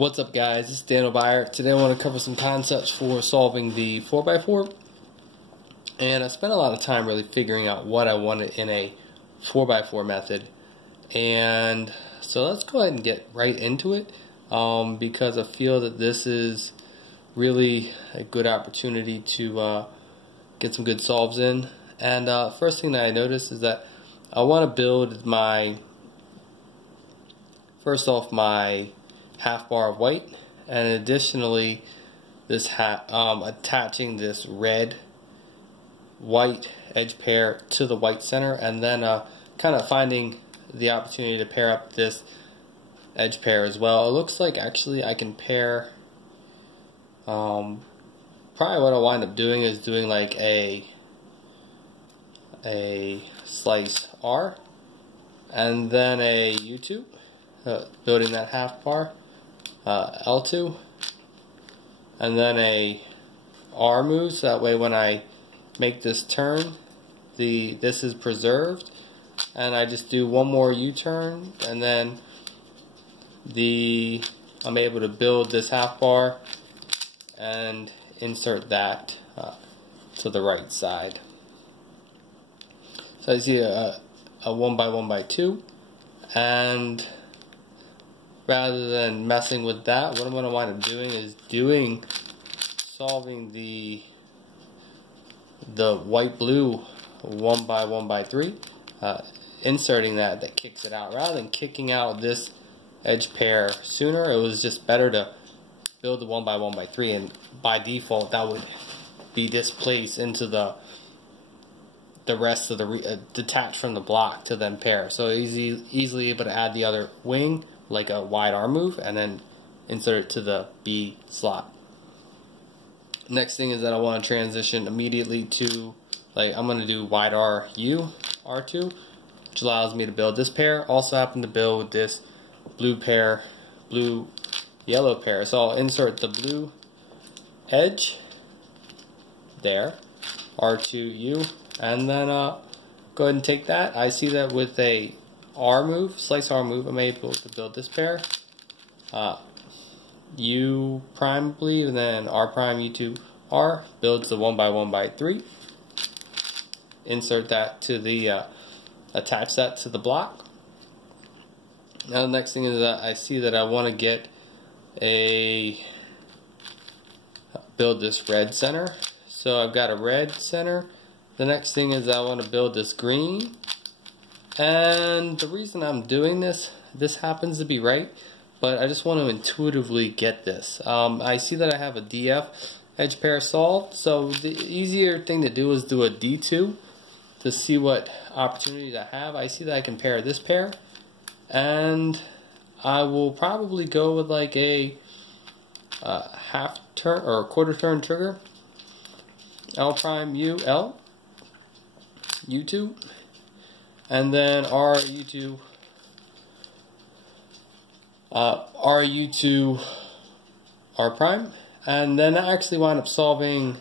What's up, guys? This is Daniel Beyer. Today I want to cover some concepts for solving the 4x4. And I spent a lot of time really figuring out what I wanted in a 4x4 method. And so let's go ahead and get right into it because I feel that this is really a good opportunity to get some good solves in. And first thing that I noticed is that I want to build my, first off, my half bar of white, and additionally this attaching this red white edge pair to the white center, and then kind of finding the opportunity to pair up this edge pair as well. It looks like actually I can pair probably what I'll wind up doing is doing like a slice R and then a U2, building that half bar, L2, and then a R move, so that way when I make this turn, this is preserved, and I just do one more U-turn, and then I'm able to build this half bar and insert that to the right side. So I see a 1x1x2, and rather than messing with that, what I'm going to wind up doing is solving the white-blue 1x1x3, inserting that kicks it out. Rather than kicking out this edge pair sooner, it was just better to build the 1x1x3, and by default that would be displaced into the rest of the detached from the block to then pair. So easily able to add the other wing like a wide arm move and then insert it to the B slot. Next thing is that I want to transition immediately to, like, I'm going to do wide R-U, R2, which allows me to build this pair. Also happen to build this blue pair, blue-yellow pair. So I'll insert the blue edge there, R2U, and then go ahead and take that. I see that with a R move, slice R move, I'm able to build this pair, U prime, I believe, and then R prime, U2, R, builds the 1x1x3. Insert that to the, attach that to the block. Now the next thing is that I see that I want to get build this red center. So I've got a red center. The next thing is I want to build this green. And the reason I'm doing this happens to be right, but I just want to intuitively get this. I see that I have a DF edge pair solved, so the easier thing to do is do a D2 to see what opportunities I have. I see that I can pair this pair, and I will probably go with like a half turn or a quarter turn trigger, L prime U, L, U2, and then RU2, RU2, R prime, and then I actually wound up solving,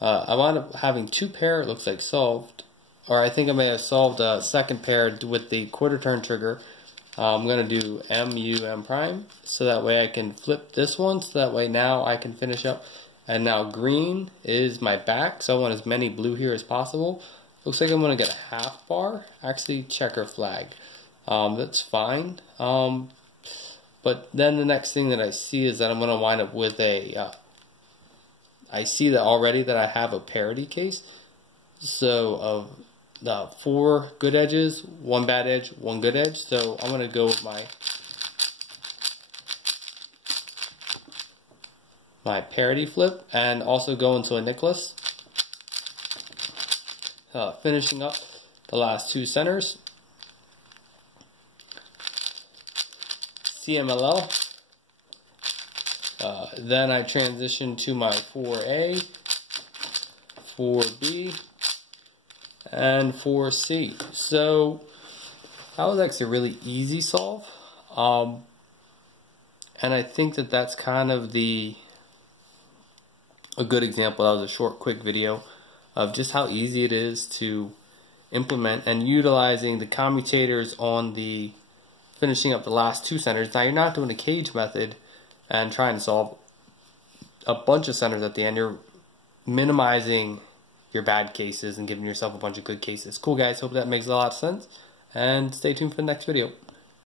I wound up having two pair, it looks like solved, or I think I may have solved a second pair with the quarter turn trigger. I'm going to do MU, M prime, so that way I can flip this one, so that way now I can finish up, and now green is my back, so I want as many blue here as possible. Looks like I'm going to get a half bar, actually checker flag. That's fine. But then the next thing that I see is that I'm going to wind up with I see that already that I have a parity case. So of the 4 good edges, 1 bad edge, 1 good edge. So I'm going to go with my parity flip and also go into a Nicholas. Finishing up the last 2 centers, CMLL, then I transition to my 4A, 4B, and 4C. So that was actually a really easy solve, and I think that that's kind of a good example. That was a short, quick video of just how easy it is to implement and utilizing the commutators on the finishing up the last 2 centers. Now you're not doing a cage method and trying to solve a bunch of centers at the end, you're minimizing your bad cases and giving yourself a bunch of good cases. Cool, guys. Hope that makes a lot of sense. And stay tuned for the next video.